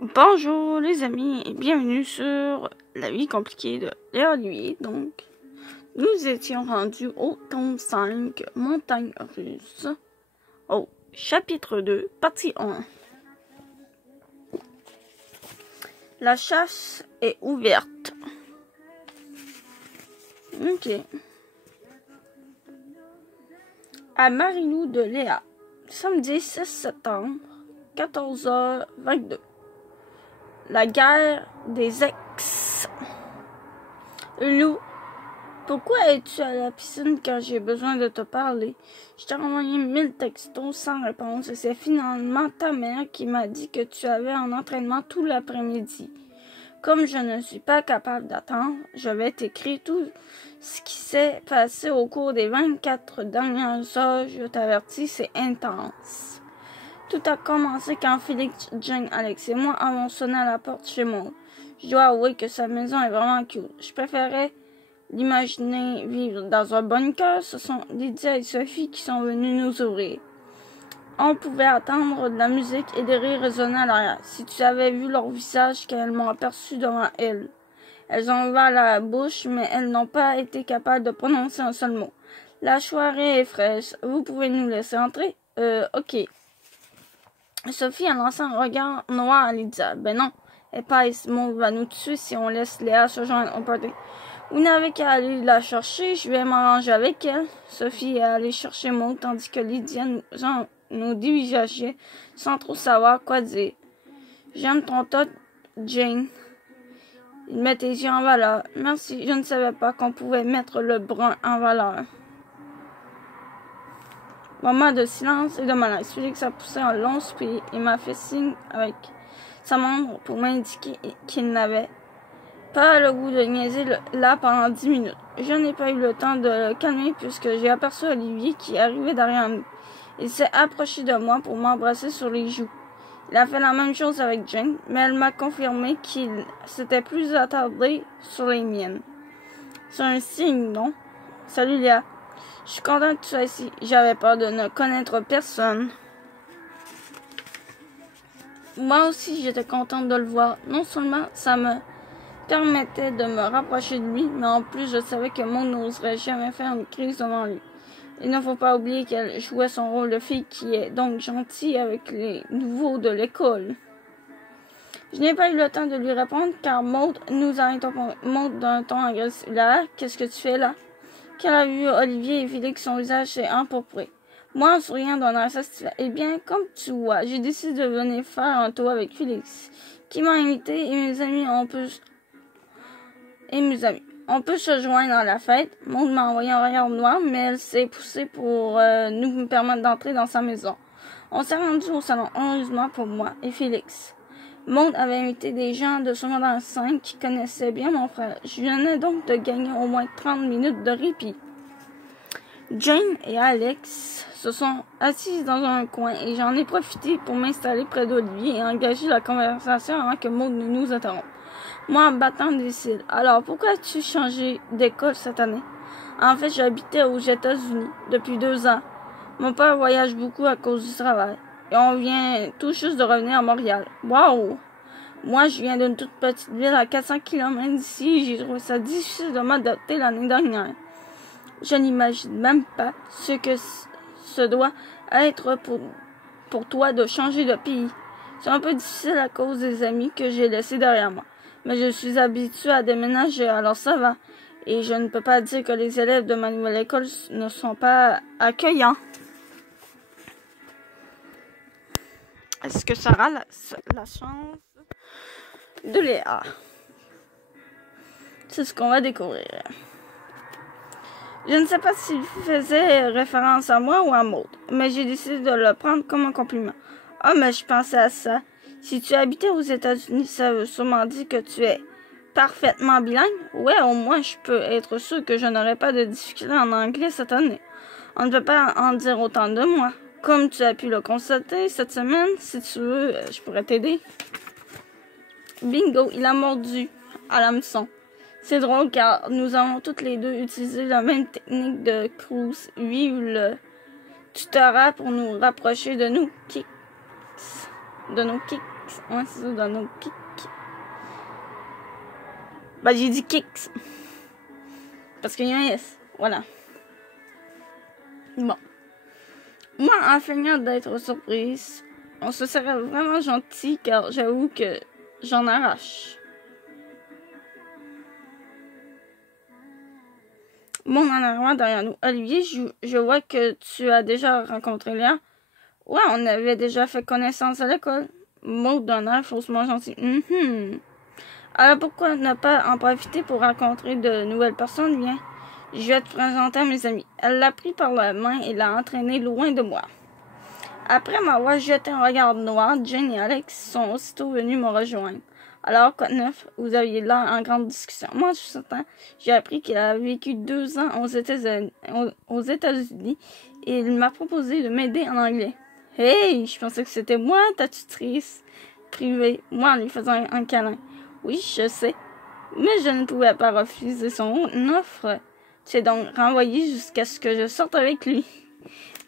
Bonjour les amis et bienvenue sur La vie compliquée de Léa Olivier. Donc, nous étions rendus au tome 5, Montagne russe, au chapitre 2, partie 1. La chasse est ouverte. Ok. À Marilou de Léa, samedi 6 septembre, 14h22. La guerre des ex. Lou, pourquoi es-tu à la piscine quand j'ai besoin de te parler? Je t'ai envoyé 1000 textos sans réponse et c'est finalement ta mère qui m'a dit que tu avais un entraînement tout l'après-midi. Comme je ne suis pas capable d'attendre, je vais t'écrire tout ce qui s'est passé au cours des 24 dernières heures. Je t'avertis, c'est intense. Tout a commencé quand Félix, Jane, Alex et moi avons sonné à la porte chez moi. Je dois avouer que sa maison est vraiment cute. Je préférais l'imaginer vivre dans un bunker. Ce sont Lydia et Sophie qui sont venues nous ouvrir. On pouvait entendre de la musique et des rires résonner à l'arrière. Si tu avais vu leur visage quand elles m'ont aperçu devant elles. Elles ont ouvert la bouche, mais elles n'ont pas été capables de prononcer un seul mot. La soirée est fraîche. Vous pouvez nous laisser entrer? Ok. Sophie a lancé un regard noir à Lydia. Ben non, épaisse, Maud va nous tuer si on laisse Léa se joindre au party. Vous n'avez qu'à aller la chercher, je vais m'arranger avec elle. Sophie est allée chercher Maud, tandis que Lydia nous dirigeait sans trop savoir quoi dire. J'aime ton tas, Jane. Il met tes yeux en valeur. Merci, je ne savais pas qu'on pouvait mettre le brun en valeur. Moment de silence et de malaise. Félix a poussé un long soupir et m'a fait signe avec sa montre pour m'indiquer qu'il n'avait pas le goût de niaiser là pendant 10 minutes. Je n'ai pas eu le temps de le calmer puisque j'ai aperçu Olivier qui arrivait derrière nous. Il s'est approché de moi pour m'embrasser sur les joues. Il a fait la même chose avec Jane, mais elle m'a confirmé qu'il s'était plus attardé sur les miennes. C'est un signe, non? Salut Léa. Je suis contente que tu sois ici. J'avais peur de ne connaître personne. Moi aussi, j'étais contente de le voir. Non seulement ça me permettait de me rapprocher de lui, mais en plus, je savais que Maud n'oserait jamais faire une crise devant lui. Il ne faut pas oublier qu'elle jouait son rôle de fille qui est donc gentille avec les nouveaux de l'école. Je n'ai pas eu le temps de lui répondre car Maud nous a interrompu. Maud d'un ton agressif. Là, qu'est-ce que tu fais là? Qu'elle a vu Olivier et Félix, son visage s'est empourpré. Moi, en souriant d'un air satisfait. Eh bien, comme tu vois, j'ai décidé de venir faire un tour avec Félix, qui m'a invité, et mes amis, on peut se joindre à la fête. Maud m'a envoyé un regard noir, mais elle s'est poussée pour nous permettre d'entrer dans sa maison. On s'est rendu au salon, heureusement pour moi et Félix. Maud avait invité des gens de secondaire 5 qui connaissaient bien mon frère. Je venais donc de gagner au moins 30 minutes de répit. Jane et Alex se sont assises dans un coin et j'en ai profité pour m'installer près d'Olivier et engager la conversation avant que Maud ne nous interrompe. Moi, en battant des cils. Alors, pourquoi as-tu changé d'école cette année? En fait, j'habitais aux États-Unis depuis 2 ans. Mon père voyage beaucoup à cause du travail. Et on vient tout juste de revenir à Montréal. Waouh! Moi, je viens d'une toute petite ville à 400 km d'ici. J'ai trouvé ça difficile de m'adapter l'année dernière. Je n'imagine même pas ce que ce doit être pour toi de changer de pays. C'est un peu difficile à cause des amis que j'ai laissés derrière moi. Mais je suis habituée à déménager, alors ça va. Et je ne peux pas dire que les élèves de ma nouvelle école ne sont pas accueillants. Est-ce que ça aura la chance de Léa? C'est ce qu'on va découvrir. Je ne sais pas s'il faisait référence à moi ou à Maud, mais j'ai décidé de le prendre comme un compliment. Ah, mais je pensais à ça. Si tu habitais aux États-Unis, ça veut sûrement dire que tu es parfaitement bilingue. Ouais, au moins je peux être sûr que je n'aurai pas de difficultés en anglais cette année. On ne peut pas en dire autant de moi. Comme tu as pu le constater cette semaine, si tu veux, je pourrais t'aider. Bingo, il a mordu à l'hameçon. C'est drôle car nous avons toutes les deux utilisé la même technique de cruise. Vive le tutorat pour nous rapprocher de nos kicks. kicks. Ouais, c'est ça, dans nos kicks. Ben, j'ai dit kicks. Parce qu'il y a un S. Voilà. Bon. Moi, en finissant d'être surprise, on se serait vraiment gentil car j'avoue que j'en arrache. Bon, en arrivant derrière nous. Olivier, je vois que tu as déjà rencontré Léa. Ouais, on avait déjà fait connaissance à l'école. Mot d'un air faussement gentil. Alors pourquoi ne pas en profiter pour rencontrer de nouvelles personnes? Viens, je vais te présenter à mes amis. Elle l'a pris par la main et l'a entraîné loin de moi. Après m'avoir jeté un regard noir, Jane et Alex sont aussitôt venus me rejoindre. Alors, quoi de neuf? Vous aviez l'air en grande discussion. Moi, je suis certain, j'ai appris qu'il a vécu 2 ans aux États-Unis et il m'a proposé de m'aider en anglais. Hey, je pensais que c'était moi, ta tutrice privée, moi en lui faisant un câlin. Oui, je sais, mais je ne pouvais pas refuser son offre. Tu es donc renvoyé jusqu'à ce que je sorte avec lui.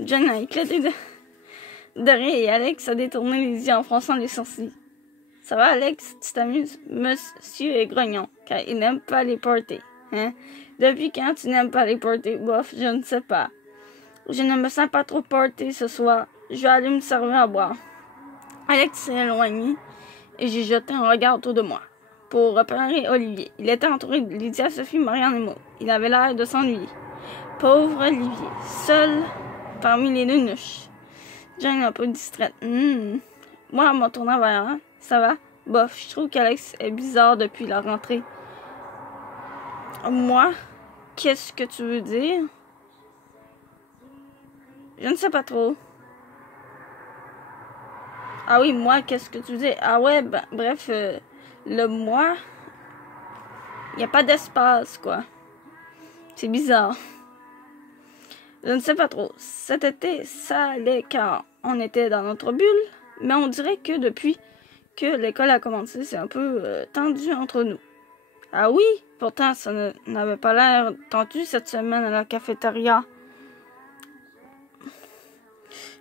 Jane a éclaté de rire et Alex a détourné les yeux en fronçant les sourcils. Ça va, Alex? Tu t'amuses? Monsieur est grognon, car il n'aime pas les parties. Hein? Depuis quand tu n'aimes pas les parties? Bof, je ne sais pas. Je ne me sens pas trop party ce soir. Je vais aller me servir à boire. Alex s'est éloigné et j'ai jeté un regard autour de moi pour repérer Olivier. Il était entouré de Lydia, Sophie, Marianne et Maud. Il avait l'air de s'ennuyer. Pauvre Olivier, seul parmi les nunuches. Jane un peu distraite. Moi, en me tournant vers elle, ça va? Bof, je trouve qu'Alex est bizarre depuis la rentrée. Moi? Qu'est-ce que tu veux dire? Je ne sais pas trop. Ah oui, moi, qu'est-ce que tu veux dire? Ah ouais, ben, bref, le moi, il n'y a pas d'espace, quoi. C'est bizarre. Je ne sais pas trop. Cet été, ça allait car on était dans notre bulle, mais on dirait que depuis que l'école a commencé, c'est un peu tendu entre nous. Ah oui? Pourtant, ça n'avait pas l'air tendu cette semaine à la cafétéria.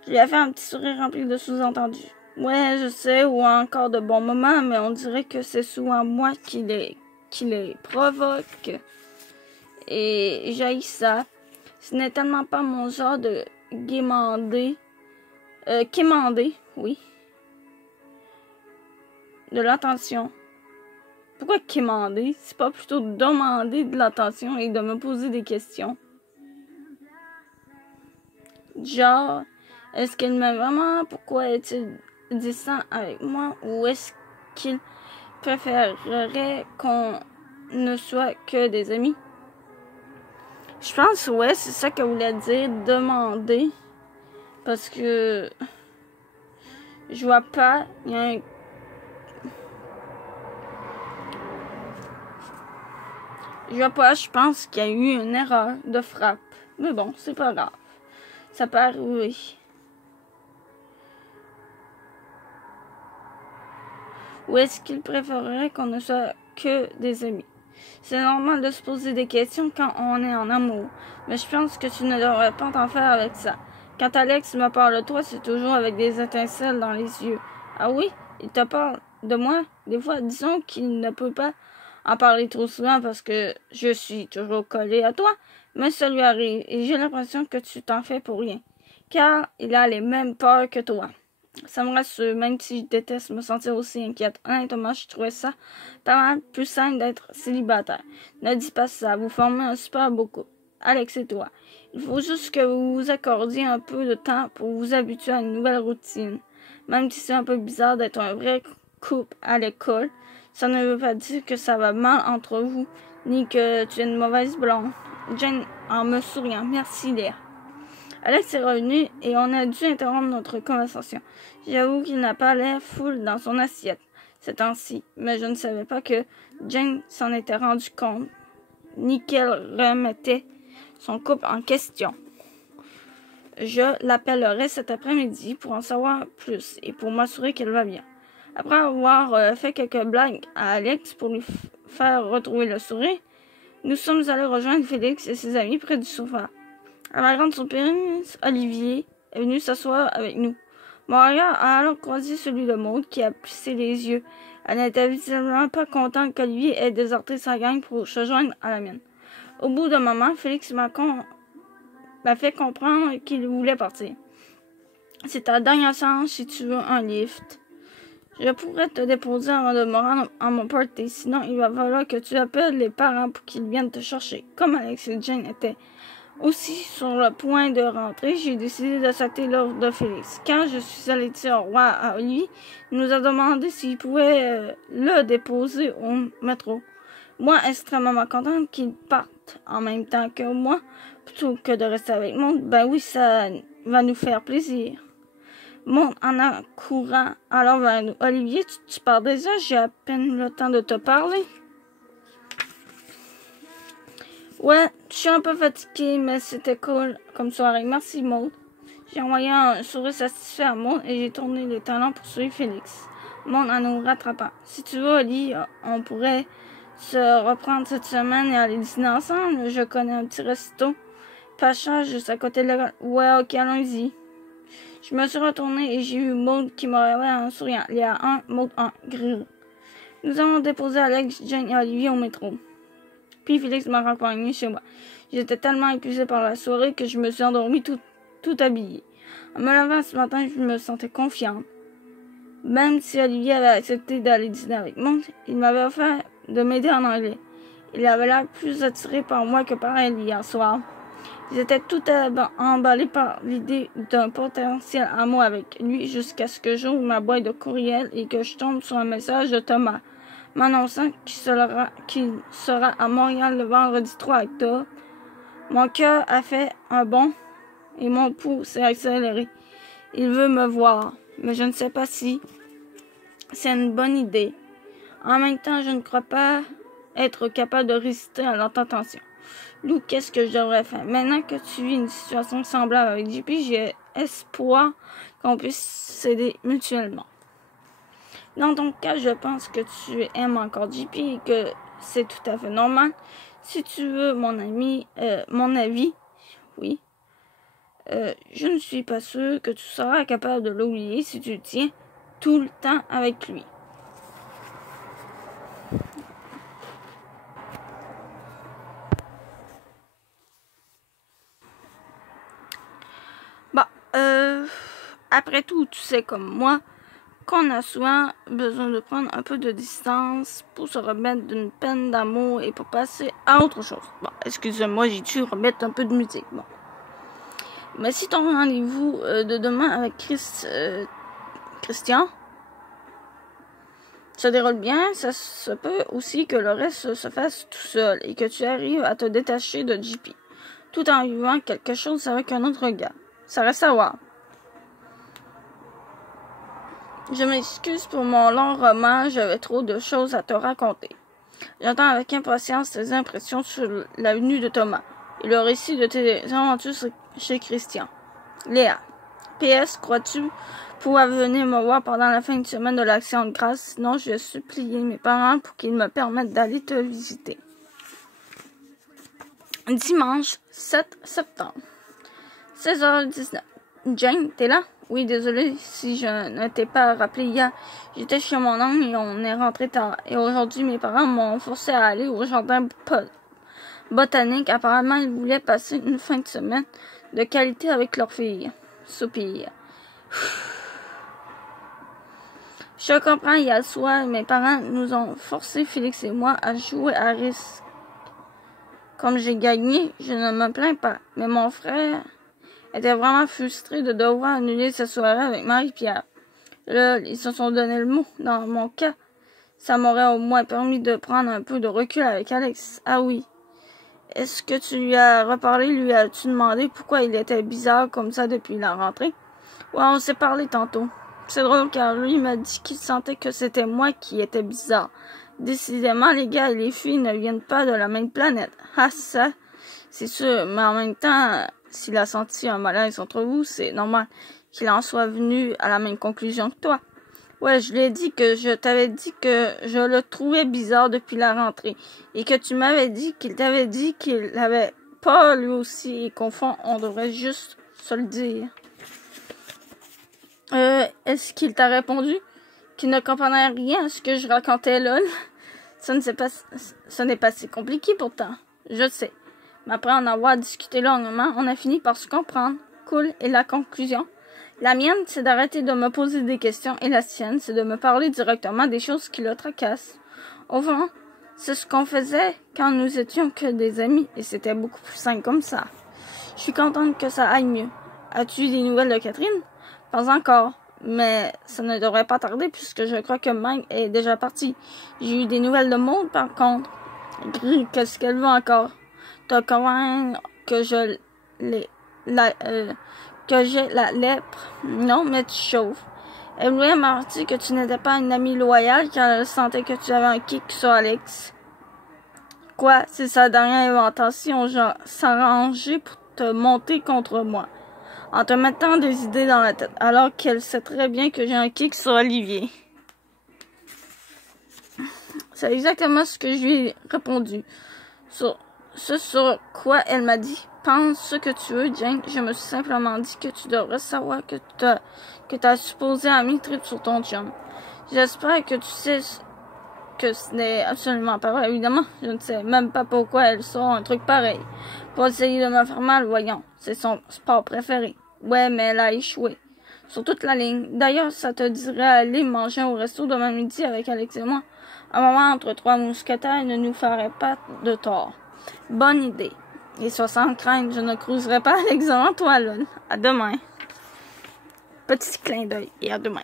Je lui ai fait un petit sourire rempli de sous-entendus. Ouais, je sais, ou encore de bons moments, mais on dirait que c'est souvent moi qui les provoque. Et j'haïs ça. Ce n'est tellement pas mon genre de quémander, oui. De l'attention. Pourquoi quémander? C'est pas plutôt demander de l'attention et de me poser des questions. Genre, est-ce qu'il m'aime vraiment? Pourquoi est-il distant avec moi? Ou est-ce qu'il préférerait qu'on ne soit que des amis? Je pense, ouais, c'est ça qu'elle voulait dire, demander. Parce que je vois pas, il y a un... Je vois pas, je pense qu'il y a eu une erreur de frappe. Mais bon, c'est pas grave. Ça peut arriver. Ou est-ce qu'il préférerait qu'on ne soit que des amis? C'est normal de se poser des questions quand on est en amour, mais je pense que tu ne devrais pas t'en faire avec ça. Quand Alex me parle de toi, c'est toujours avec des étincelles dans les yeux. Ah oui? Il te parle de moi? Des fois, disons qu'il ne peut pas en parler trop souvent parce que je suis toujours collée à toi, mais ça lui arrive et j'ai l'impression que tu t'en fais pour rien, car il a les mêmes peurs que toi. Ça me rassure, même si je déteste me sentir aussi inquiète. Honnêtement, je trouvais ça pas mal plus simple d'être célibataire. Ne dis pas ça, vous formez un super beau couple. Alex et toi. Il faut juste que vous vous accordiez un peu de temps pour vous habituer à une nouvelle routine. Même si c'est un peu bizarre d'être un vrai couple à l'école, ça ne veut pas dire que ça va mal entre vous, ni que tu es une mauvaise blonde. Jane, en me souriant, merci Léa. Alex est revenu et on a dû interrompre notre conversation. J'avoue qu'il n'a pas l'air full dans son assiette ces temps-ci, mais je ne savais pas que Jane s'en était rendu compte, ni qu'elle remettait son couple en question. Je l'appellerai cet après-midi pour en savoir plus et pour m'assurer qu'elle va bien. Après avoir fait quelques blagues à Alex pour lui faire retrouver le sourire, nous sommes allés rejoindre Félix et ses amis près du sofa. À ma grande surprise, Olivier est venu s'asseoir avec nous. Maria a alors croisé celui de Maud qui a plissé les yeux. Elle n'était visiblement pas contente qu'Olivier ait déserté sa gang pour se joindre à la mienne. Au bout d'un moment, Félix m'a fait comprendre qu'il voulait partir. C'est ta dernière séance si tu veux un lift. Je pourrais te déposer avant de me rendre à mon party, sinon il va falloir que tu appelles les parents pour qu'ils viennent te chercher. Comme Alex et Jane étaient aussi sur le point de rentrer, j'ai décidé d'accepter l'ordre de Félix. Quand je suis allée dire au roi à Olivier, il nous a demandé s'il pouvait le déposer au métro. Moi, extrêmement contente qu'il parte en même temps que moi, plutôt que de rester avec moi. Ben oui, ça va nous faire plaisir. Monte en courant alors vers nous. Olivier, tu pars déjà? J'ai à peine le temps de te parler. Ouais, je suis un peu fatiguée, mais c'était cool comme soirée. Merci, Maud. J'ai envoyé un sourire satisfait à Maud et j'ai tourné les talons pour suivre Félix. Maud en nous rattrapant. Si tu veux, Oli, on pourrait se reprendre cette semaine et aller dîner ensemble. Je connais un petit resto pas cher juste à côté de l'école. Ouais, ok, allons-y. Je me suis retournée et j'ai vu Maud qui me regardait en souriant. Il y a un, Maud 1, grill. Nous avons déposé Alex, Jane et Olivier au métro. Puis Félix m'a raccompagné chez moi. J'étais tellement épuisée par la soirée que je me suis endormie tout habillée. En me levant ce matin, je me sentais confiante. Même si Olivier avait accepté d'aller dîner avec moi, il m'avait offert de m'aider en anglais. Il avait l'air plus attiré par moi que par elle hier soir. J'étais tout emballée par l'idée d'un potentiel amour avec lui jusqu'à ce que j'ouvre ma boîte de courriel et que je tombe sur un message de Thomas m'annonçant qu'il sera à Montréal le vendredi 3 octobre. Mon cœur a fait un bond et mon pouls s'est accéléré. Il veut me voir, mais je ne sais pas si c'est une bonne idée. En même temps, je ne crois pas être capable de résister à leur tentation. Lou, qu'est-ce que je devrais faire? Maintenant que tu vis une situation semblable avec JP, j'ai espoir qu'on puisse s'aider mutuellement. Dans ton cas, je pense que tu aimes encore JP et que c'est tout à fait normal. Si tu veux mon avis, oui. Je ne suis pas sûre que tu seras capable de l'oublier si tu tiens tout le temps avec lui. Bon, après tout, tu sais comme moi qu'on a souvent besoin de prendre un peu de distance pour se remettre d'une peine d'amour et pour passer à autre chose. Bon, excusez-moi, j'ai dû remettre un peu de musique. Bon. Mais si ton rendez-vous de demain avec Christian se déroule bien, ça se peut aussi que le reste se fasse tout seul et que tu arrives à te détacher de JP, tout en vivant quelque chose avec un autre gars. Ça reste à voir. Je m'excuse pour mon long roman, j'avais trop de choses à te raconter. J'attends avec impatience tes impressions sur la venue de Thomas et le récit de tes aventures chez Christian. Léa. PS, crois-tu pouvoir venir me voir pendant la fin de semaine de l'Action de grâce? Sinon, je vais supplier mes parents pour qu'ils me permettent d'aller te visiter. Dimanche 7 septembre. 16h19. Jane, t'es là? Oui, désolé si je ne t'ai pas rappelé hier. J'étais chez mon oncle et on est rentré tard. Et aujourd'hui, mes parents m'ont forcé à aller au jardin botanique. Apparemment, ils voulaient passer une fin de semaine de qualité avec leur fille. Soupir. Je comprends, hier soir, mes parents nous ont forcé, Félix et moi, à jouer à risque. Comme j'ai gagné, je ne me plains pas. Mais mon frère était vraiment frustré de devoir annuler sa soirée avec Marie-Pierre. Là, ils se sont donné le mot. Dans mon cas, ça m'aurait au moins permis de prendre un peu de recul avec Alex. Ah oui. Est-ce que tu lui as reparlé? Lui as-tu demandé pourquoi il était bizarre comme ça depuis la rentrée? Ouais, on s'est parlé tantôt. C'est drôle car lui m'a dit qu'il sentait que c'était moi qui étais bizarre. Décidément, les gars et les filles ne viennent pas de la même planète. Ah, ça, c'est sûr. Mais en même temps, s'il a senti un malaise entre vous, c'est normal qu'il en soit venu à la même conclusion que toi. Ouais, je lui ai dit que je t'avais dit que je le trouvais bizarre depuis la rentrée. Et que tu m'avais dit qu'il t'avait dit qu'il l'avait pas lui aussi. Et qu'au fond, on devrait juste se le dire. Est-ce qu'il t'a répondu qu'il ne comprenait rien à ce que je racontais, lol? Ce n'est pas si compliqué pourtant. Je sais. Mais après en avoir discuté longuement, on a fini par se comprendre. Cool. Et la conclusion? La mienne, c'est d'arrêter de me poser des questions et la sienne, c'est de me parler directement des choses qui le tracassent. Au fond, c'est ce qu'on faisait quand nous étions que des amis et c'était beaucoup plus simple comme ça. Je suis contente que ça aille mieux. As-tu eu des nouvelles de Catherine? Pas encore, mais ça ne devrait pas tarder puisque je crois que Mike est déjà parti. J'ai eu des nouvelles de Maud par contre. Qu'est-ce qu'elle veut encore? Te convaincre que que j'ai la lèpre? Non, mais tu chauffes. Elle voulait m'avertir que tu n'étais pas une amie loyale car elle sentait que tu avais un kick sur Alex. Quoi? C'est sa dernière inventation, genre s'arranger pour te monter contre moi. En te mettant des idées dans la tête, alors qu'elle sait très bien que j'ai un kick sur Olivier. C'est exactement ce que je lui ai répondu. Sur quoi elle m'a dit, pense ce que tu veux, Jane. Je me suis simplement dit que tu devrais savoir que t'as supposé un mi-trip sur ton chum. J'espère que tu sais que ce n'est absolument pas vrai. Évidemment, je ne sais même pas pourquoi elle sort un truc pareil. Pour essayer de me faire mal, voyons. C'est son sport préféré. Ouais, mais elle a échoué. Sur toute la ligne. D'ailleurs, ça te dirait aller manger au resto demain midi avec Alex et moi. Un moment entre trois mousquetaires ne nous ferait pas de tort. Bonne idée. Et sois sans crainte, je ne cruiserai pas Alex devant toi, lol. À demain. Petit clin d'œil et à demain.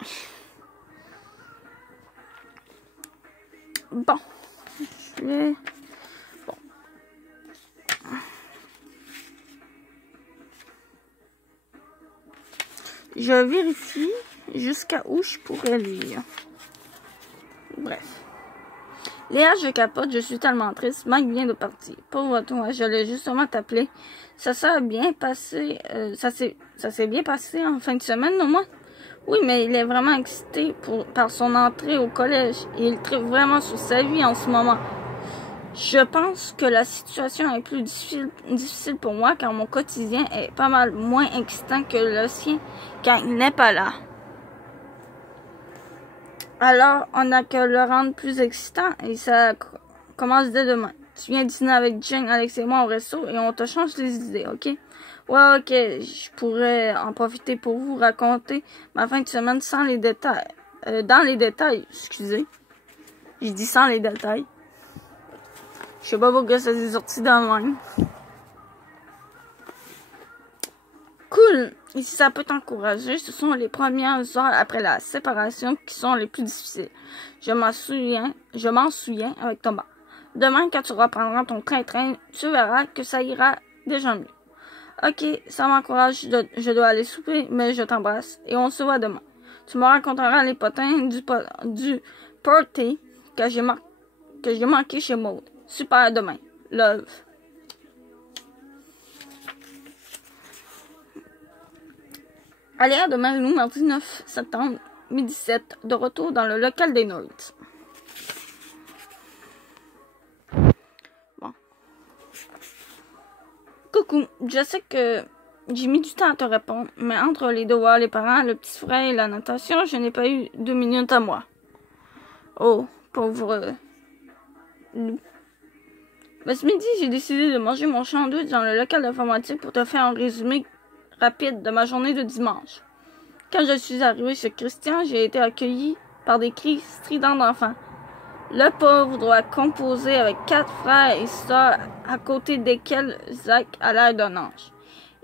Bon. Je vérifie jusqu'à où je pourrais lire. Bref. Léa, je capote, je suis tellement triste. Mike vient de partir. Pauvre toi, j'allais justement t'appeler. Ça s'est bien passé. Ça s'est bien passé en fin de semaine, au moins. Oui, mais il est vraiment excité par son entrée au collège. Et il tripe vraiment sur sa vie en ce moment. Je pense que la situation est plus difficile pour moi car mon quotidien est pas mal moins excitant que le sien quand il n'est pas là. Alors, on n'a que le rendre plus excitant et ça commence dès demain. Tu viens dîner avec Jane, Alex et moi au resto et on te change les idées, ok? Ouais, ok, je pourrais en profiter pour vous raconter ma fin de semaine sans les détails. Dans les détails, excusez. Je dis sans les détails. Je sais pas pourquoi ça s'est sorti dans le même. Cool! Et si ça peut t'encourager, ce sont les premières heures après la séparation qui sont les plus difficiles. Je m'en souviens avec Thomas. Demain, quand tu reprendras ton train-train, tu verras que ça ira déjà mieux. Ok, ça m'encourage, je dois aller souper, mais je t'embrasse et on se voit demain. Tu me raconteras les potins du party que j'ai manqué chez Maud. Super, à demain. Love. Allez, à demain, nous, mardi 9 septembre, midi 7, de retour dans le local des Nerds. Bon. Coucou, je sais que j'ai mis du temps à te répondre, mais entre les devoirs, les parents, le petit frère et la natation, je n'ai pas eu 2 minutes à moi. Oh, pauvre loup. Mais ce midi, j'ai décidé de manger mon sandwich dans le local d'informatique pour te faire un résumé rapide de ma journée de dimanche. Quand je suis arrivée chez Christian, j'ai été accueillie par des cris stridents d'enfants. Le pauvre doit composer avec 4 frères et sœurs à côté desquels Zach a l'air d'un ange.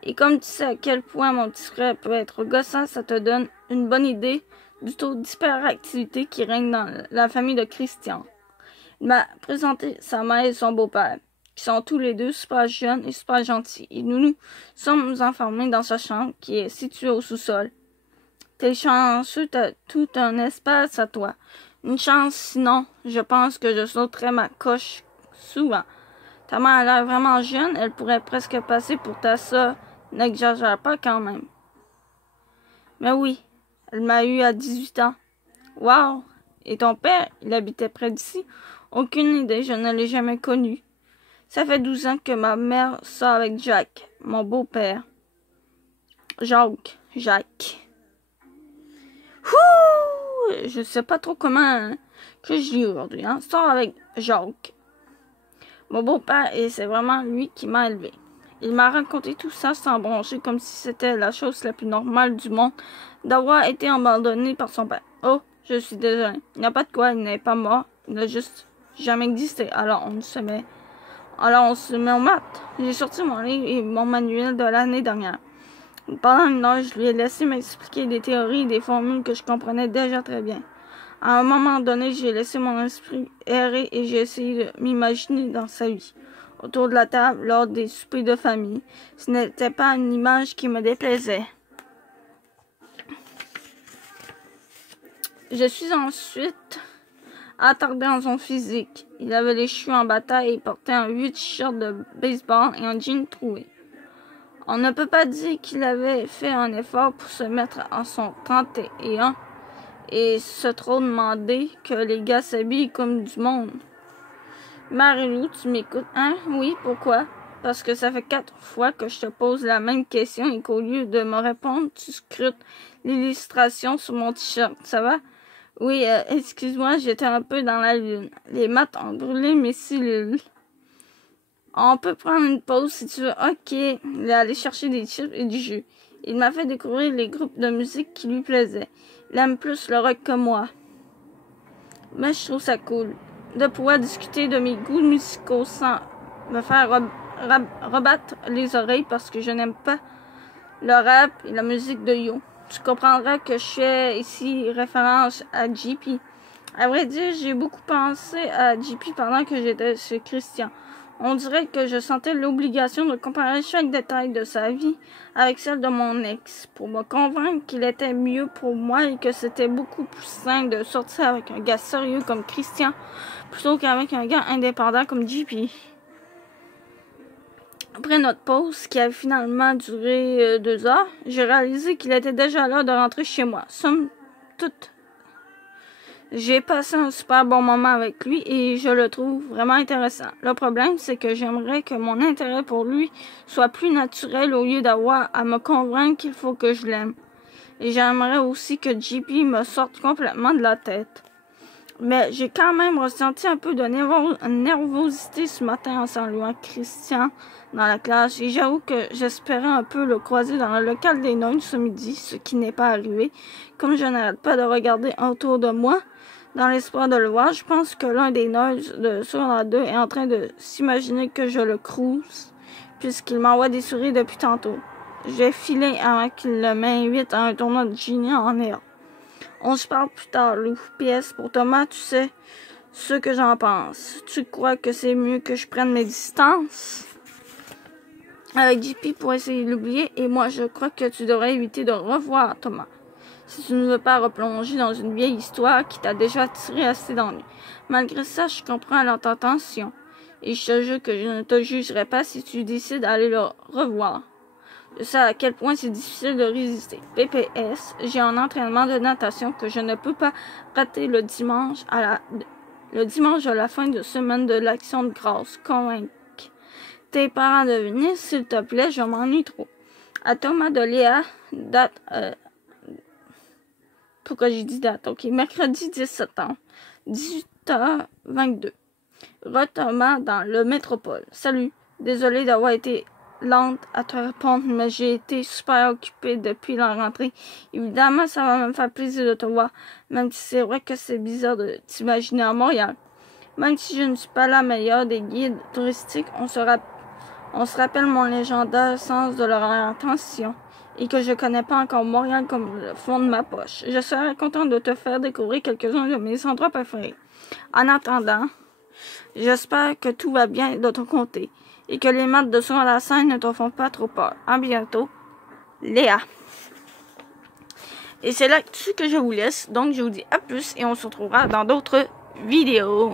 Et comme tu sais à quel point mon petit frère peut être gossant, ça te donne une bonne idée du taux d'hyperactivité qui règne dans la famille de Christian. Il m'a présenté sa mère et son beau-père, qui sont tous les deux super jeunes et super gentils. Et nous sommes enfermés dans sa chambre qui est située au sous-sol. T'es chanceux, t'as tout un espace à toi. Une chance, sinon, je pense que je sauterais ma coche souvent. Ta mère a l'air vraiment jeune, elle pourrait presque passer pour ta sœur. N'exagère pas quand même. Mais oui, elle m'a eu à 18 ans. Wow! Et ton père, il habitait près d'ici? Aucune idée, je ne l'ai jamais connu. Ça fait 12 ans que ma mère sort avec Jack, mon beau-père. Jacques. Ouh! Je sais pas trop comment que je lis aujourd'hui. Hein. Sors avec Jacques, mon beau-père, et c'est vraiment lui qui m'a élevé. Il m'a raconté tout ça sans broncher, comme si c'était la chose la plus normale du monde d'avoir été abandonné par son père. Oh, je suis désolée. Il n'y a pas de quoi, il n'est pas mort. Il n'a juste jamais existé. Alors on se met au maths. J'ai sorti mon livre et mon manuel de l'année dernière. Pendant une heure, je lui ai laissé m'expliquer des théories et des formules que je comprenais déjà très bien. À un moment donné, j'ai laissé mon esprit errer et j'ai essayé de m'imaginer dans sa vie. Autour de la table, lors des soupers de famille. Ce n'était pas une image qui me déplaisait. Je suis ensuite attardée en son physique. Il avait les cheveux en bataille et portait un vieux t-shirt de baseball et un jean troué. On ne peut pas dire qu'il avait fait un effort pour se mettre en son 31 et se trop demander que les gars s'habillent comme du monde. Marie-Lou, tu m'écoutes, hein? Oui, pourquoi? Parce que ça fait 4 fois que je te pose la même question et qu'au lieu de me répondre, tu scrutes l'illustration sur mon t-shirt. Ça va? Oui, excuse-moi, j'étais un peu dans la lune. Les maths ont brûlé mes cellules. On peut prendre une pause si tu veux. Ok, il est allé chercher des chips et du jus. Il m'a fait découvrir les groupes de musique qui lui plaisaient. Il aime plus le rock que moi. Mais je trouve ça cool de pouvoir discuter de mes goûts musicaux sans me faire rebattre les oreilles parce que je n'aime pas le rap et la musique de Yo. Tu comprendras que je fais ici référence à JP. À vrai dire, j'ai beaucoup pensé à JP pendant que j'étais chez Christian. On dirait que je sentais l'obligation de comparer chaque détail de sa vie avec celle de mon ex, pour me convaincre qu'il était mieux pour moi et que c'était beaucoup plus simple de sortir avec un gars sérieux comme Christian plutôt qu'avec un gars indépendant comme JP. Après notre pause, qui a finalement duré 2 heures, j'ai réalisé qu'il était déjà l'heure de rentrer chez moi. Somme toute, j'ai passé un super bon moment avec lui et je le trouve vraiment intéressant. Le problème, c'est que j'aimerais que mon intérêt pour lui soit plus naturel au lieu d'avoir à me convaincre qu'il faut que je l'aime. Et j'aimerais aussi que JP me sorte complètement de la tête. Mais j'ai quand même ressenti un peu de nervosité ce matin en saluant Christian dans la classe. Et j'avoue que j'espérais un peu le croiser dans le local des nonnes ce midi, ce qui n'est pas arrivé. Comme je n'arrête pas de regarder autour de moi, dans l'espoir de le voir, je pense que l'un des nerds de secondaire 2 est en train de s'imaginer que je le cruise, puisqu'il m'envoie des souris depuis tantôt. J'ai filé avant qu'il m'invite à un tournoi de génie en néant. On se parle plus tard, Lou. PS pour Thomas, tu sais ce que j'en pense. Tu crois que c'est mieux que je prenne mes distances avec JP pour essayer de l'oublier, et moi je crois que tu devrais éviter de revoir Thomas. Si tu ne veux pas replonger dans une vieille histoire qui t'a déjà tiré assez d'ennuis. Malgré ça, je comprends leur intention. Et je te jure que je ne te jugerai pas si tu décides d'aller le revoir. Je sais à quel point c'est difficile de résister. PPS, j'ai un entraînement de natation que je ne peux pas rater le dimanche à la fin de semaine de l'Action de grâce. Convainc tes parents de venir, s'il te plaît, je m'ennuie trop. À Thomas de Léa, date... pourquoi j'ai dit date? Ok, mercredi 10 septembre, 18h22. Thomas dans le métropole. Salut, désolé d'avoir été lente à te répondre, mais j'ai été super occupée depuis la rentrée. Évidemment, ça va me faire plaisir de te voir, même si c'est vrai que c'est bizarre de t'imaginer à Montréal. Même si je ne suis pas la meilleure des guides touristiques, on se rappelle mon légendaire sens de leur intention et que je connais pas encore Montréal comme le fond de ma poche. Je serais contente de te faire découvrir quelques-uns de mes endroits préférés. En attendant, j'espère que tout va bien de ton côté et que les maths de son à la scène ne te font pas trop peur. À bientôt, Léa. Et c'est là-dessus que je vous laisse. Donc, je vous dis à plus et on se retrouvera dans d'autres vidéos.